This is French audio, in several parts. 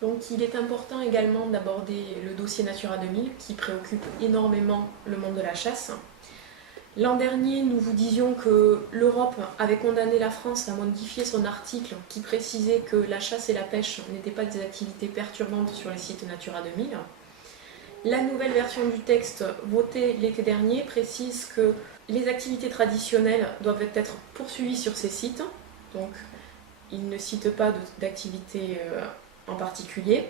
Donc il est important également d'aborder le dossier Natura 2000 qui préoccupe énormément le monde de la chasse. L'an dernier, nous vous disions que l'Europe avait condamné la France à modifier son article qui précisait que la chasse et la pêche n'étaient pas des activités perturbantes sur les sites Natura 2000. La nouvelle version du texte votée l'été dernier précise que les activités traditionnelles doivent être poursuivies sur ces sites. Donc, il ne cite pas d'activité en particulier,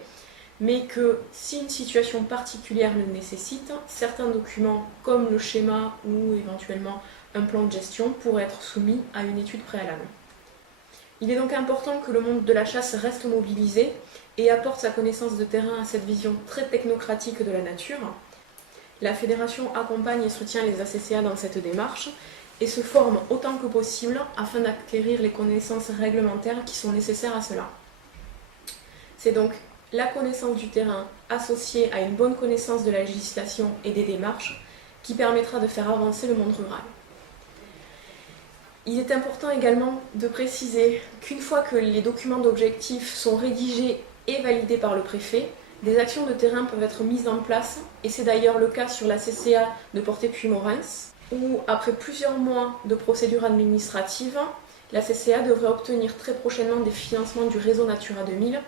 mais que si une situation particulière le nécessite, certains documents comme le schéma ou éventuellement un plan de gestion pourraient être soumis à une étude préalable. Il est donc important que le monde de la chasse reste mobilisé et apporte sa connaissance de terrain à cette vision très technocratique de la nature. La Fédération accompagne et soutient les ACCA dans cette démarche et se forme autant que possible afin d'acquérir les connaissances réglementaires qui sont nécessaires à cela. C'est donc la connaissance du terrain associée à une bonne connaissance de la législation et des démarches qui permettra de faire avancer le monde rural. Il est important également de préciser qu'une fois que les documents d'objectifs sont rédigés et validés par le préfet, des actions de terrain peuvent être mises en place, et c'est d'ailleurs le cas sur la CCA de Portet-Puymorens, où après plusieurs mois de procédure administrative, la CCA devrait obtenir très prochainement des financements du réseau Natura 2000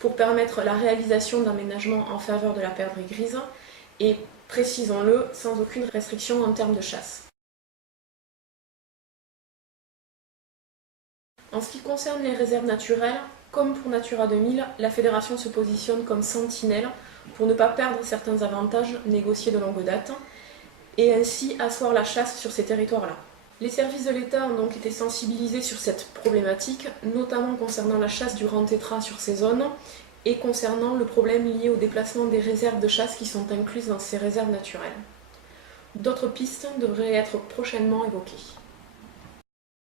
pour permettre la réalisation d'aménagements en faveur de la perdrix grise et, précisons-le, sans aucune restriction en termes de chasse. En ce qui concerne les réserves naturelles, comme pour Natura 2000, la Fédération se positionne comme sentinelle pour ne pas perdre certains avantages négociés de longue date et ainsi asseoir la chasse sur ces territoires-là. Les services de l'État ont donc été sensibilisés sur cette problématique, notamment concernant la chasse du rent tétras sur ces zones et concernant le problème lié au déplacement des réserves de chasse qui sont incluses dans ces réserves naturelles. D'autres pistes devraient être prochainement évoquées.